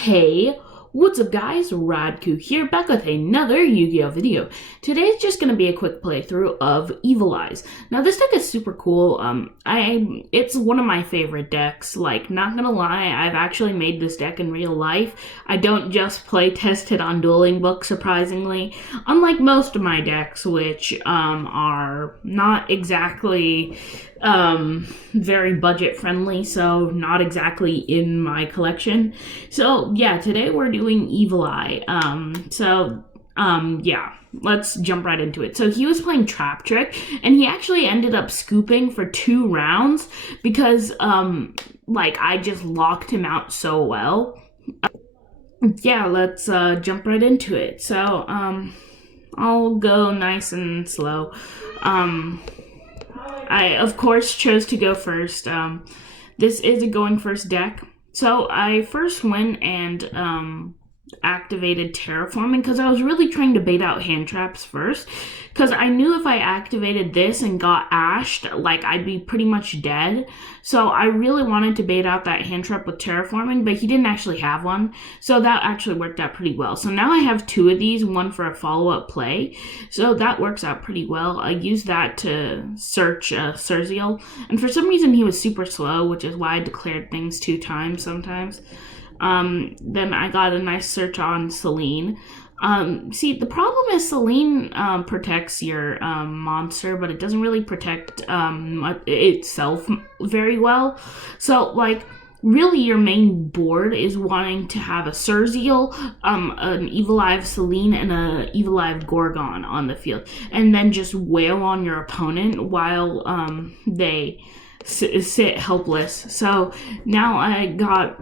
Hey, what's up guys? Radku here, back with another Yu-Gi-Oh video. Today's just gonna be a quick playthrough of Evil Eyes. Now this deck is super cool. It's one of my favorite decks. Like, not gonna lie, I've actually made this deck in real life. I don't just play test it on Dueling Book, surprisingly. Unlike most of my decks, which are not exactly very budget friendly, so not exactly in my collection. So yeah, today we're doing Evil Eye. Yeah, let's jump right into it. So he was playing Trap Trick, and he actually ended up scooping for 2 rounds because I just locked him out so well. Yeah, let's jump right into it. So I'll go nice and slow. I, of course, chose to go first. This is a going first deck. So I first went and activated Terraforming because I was really trying to bait out hand traps first. Because I knew if I activated this and got ashed, like, I'd be pretty much dead. So I really wanted to bait out that hand trap with Terraforming, but he didn't actually have one. So that actually worked out pretty well. So now I have 2 of these, one for a follow-up play. So that works out pretty well. I used that to search Surzeal. And for some reason he was super slow, which is why I declared things 2 times sometimes. Then I got a nice search on Selene. See, the problem is Selene protects your monster, but it doesn't really protect itself very well. So, like, really your main board is wanting to have a Surzeal, an Evil Eye of Selene, and an Evil Eye of Gorgon on the field. And then just wail on your opponent while they sit helpless. So now I got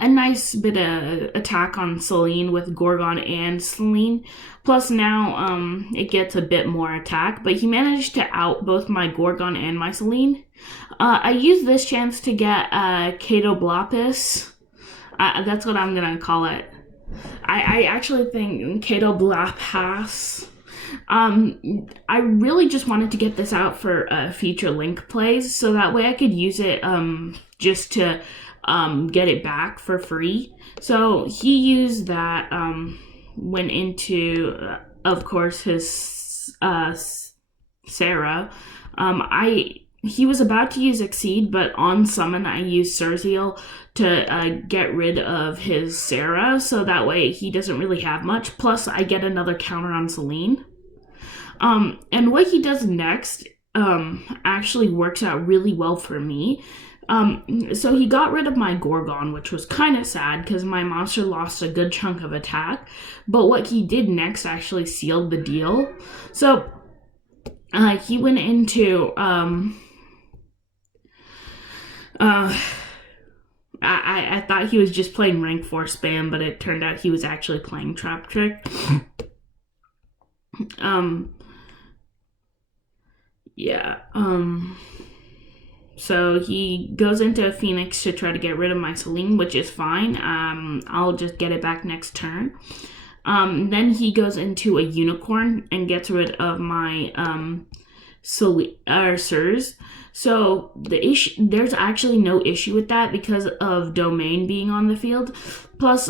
a nice bit of attack on Selene with Gorgon and Selene. Plus now it gets a bit more attack, but he managed to out both my Gorgon and my Selene. I used this chance to get Catoblapis. That's what I'm gonna call it. I actually think Catoblapis. I really just wanted to get this out for future Link plays, so that way I could use it just to get it back for free. So he used that, went into, of course, his Sarah. He was about to use Exceed, but on summon I used Surzeal to get rid of his Sarah, so that way he doesn't really have much. Plus I get another counter on Selene. And what he does next actually works out really well for me. So he got rid of my Gorgon, which was kind of sad because my monster lost a good chunk of attack. But what he did next actually sealed the deal. So he went into I thought he was just playing rank 4 spam, but it turned out he was actually playing Trap Trick. So he goes into a Phoenix to try to get rid of my Selene, which is fine. I'll just get it back next turn. Then he goes into a Unicorn and gets rid of my Sirs. So there's actually no issue with that because of Domain being on the field. Plus,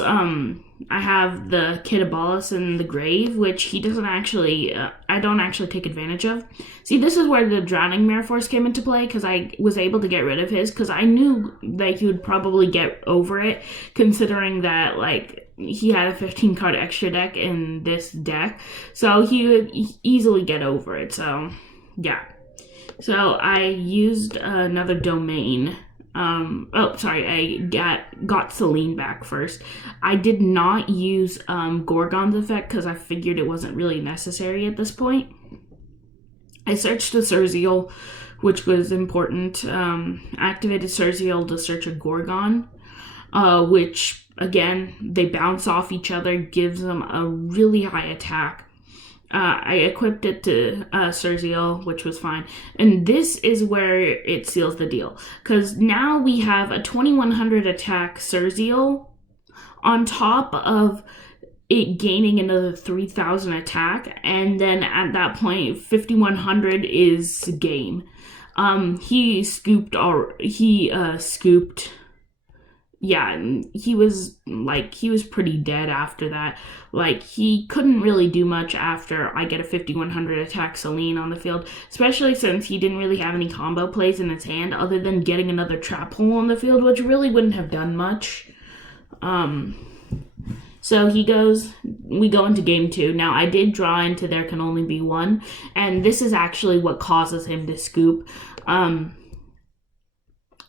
I have the Kitabalis in the grave, which he doesn't actually, I don't actually take advantage of. See, this is where the Drowning Mare Force came into play, because I was able to get rid of his, because I knew that he would probably get over it, considering that, like, he had a 15 card extra deck in this deck, so he would easily get over it, so, yeah. So I used another Domain. I got Selene back first. I did not use Gorgon's effect because I figured it wasn't really necessary at this point. I searched the Surzeal, which was important. Activated Surzeal to search a Gorgon, which, again, they bounce off each other, gives them a really high attack. I equipped it to Surzeal, which was fine. And this is where it seals the deal. Because now we have a 2100 attack Surzeal on top of it gaining another 3000 attack. And then at that point, 5100 is game. He scooped yeah, and he was pretty dead after that. Like, he couldn't really do much after I get a 5100 attack Celine on the field, especially since he didn't really have any combo plays in his hand other than getting another trap hole on the field, which really wouldn't have done much. So we go into game 2. Now, I did draw into There Can Only Be One, and this is actually what causes him to scoop.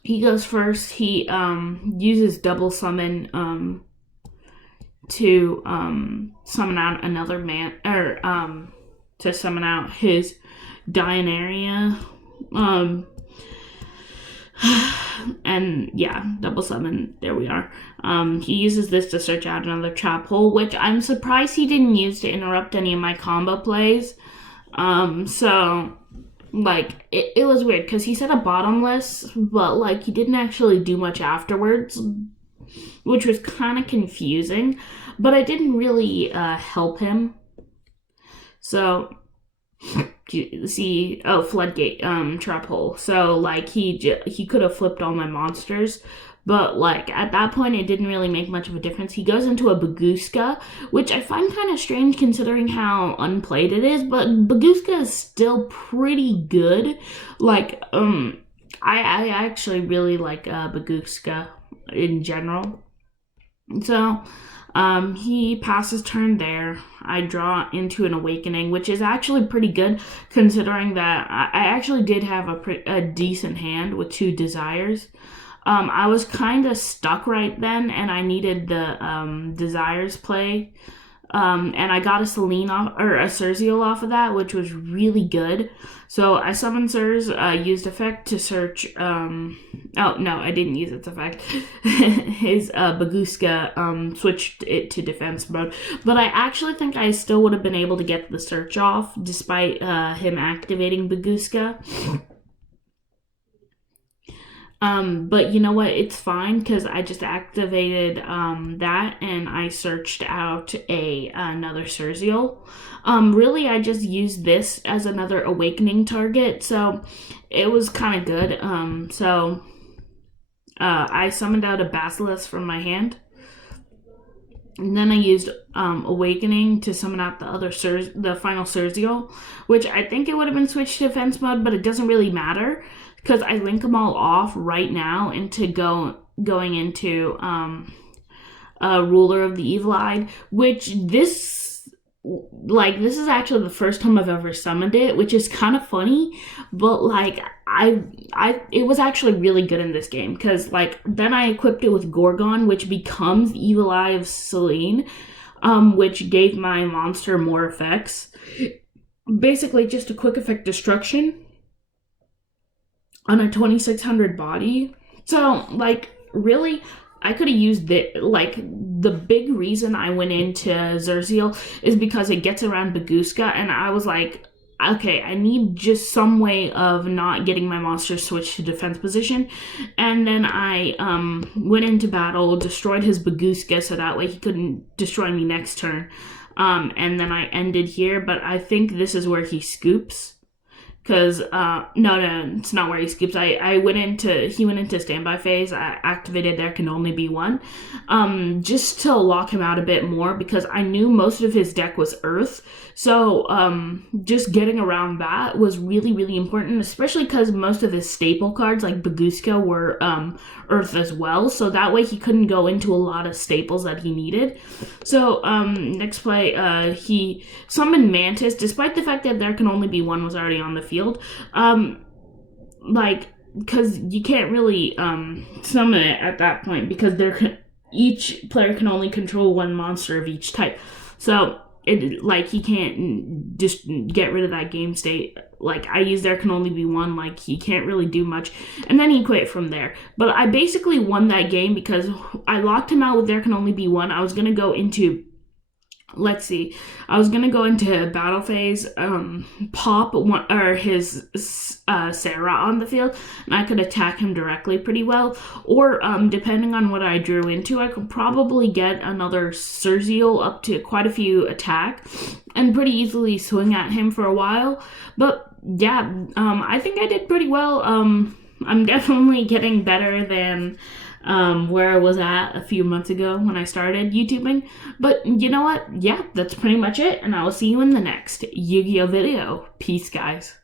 He goes first. He uses double summon to summon out another man, or to summon out his Dianaria. And yeah, double summon. There we are. He uses this to search out another trap hole, which I'm surprised he didn't use to interrupt any of my combo plays. So, like, it was weird because he said a bottomless, but like he didn't actually do much afterwards, which was kind of confusing. But it didn't really help him. So, see, floodgate, trap hole. So like he could have flipped all my monsters, but like at that point it didn't really make much of a difference. He goes into a Baguska, which I find kind of strange considering how unplayed it is, but Baguska is still pretty good. Like I actually really like Baguska in general. So he passes turn there. I draw into an Awakening, which is actually pretty good considering that I actually did have a decent hand with 2 Desires. I was kind of stuck right then, and I needed the Desires play. And I got a Celine or a Cerziel off of that, which was really good. So I summoned Cerz, used effect to search. Oh no, I didn't use its effect. His Baguska switched it to defense mode, but I actually think I still would have been able to get the search off despite him activating Baguska. But you know what? It's fine because I just activated that and I searched out another Cerziel. Really, I just used this as another Awakening target, so it was kind of good. I summoned out a Basilisk from my hand. And then I used Awakening to summon out the final Cerziel, which I think it would have been switched to defense mode, but it doesn't really matter because I link them all off right now into going into Ruler of the Evil Eye, which this is actually the first time I've ever summoned it, which is kind of funny, but like it was actually really good in this game because like then I equipped it with Gorgon, which becomes the Evil Eye of Celine, which gave my monster more effects. Basically, just a quick effect destruction on a 2600 body. So like really, I could have used it. Like, the big reason I went into Cerziel is because it gets around Baguska, and I was like, okay, I need just some way of not getting my monster switched to defense position. And then I went into battle, destroyed his Baguska, so that way he couldn't destroy me next turn. And then I ended here, but I think this is where he scoops. Because, no, it's not where he scoops. He went into standby phase. I activated There Can Only Be One, just to lock him out a bit more because I knew most of his deck was Earth. So, just getting around that was really, really important, especially because most of his staple cards, like Baguska, were, Earth as well. So that way he couldn't go into a lot of staples that he needed. So, next play, he summoned Mantis, despite the fact that There Can Only Be One was already on the field. Because you can't really summon it at that point because each player can only control one monster of each type. So he can't just get rid of that game state. Like, I use There Can Only Be One, like, he can't really do much. And then he quit from there. But I basically won that game because I locked him out with There Can Only Be One. I was going to go into battle phase, pop one, or his Sarah on the field, and I could attack him directly pretty well. Or, depending on what I drew into, I could probably get another Cerziel up to quite a few attack, and pretty easily swing at him for a while. But, yeah, I think I did pretty well. I'm definitely getting better than where I was at a few months ago when I started YouTubing. But you know what? Yeah, that's pretty much it. And I will see you in the next Yu-Gi-Oh video. Peace, guys.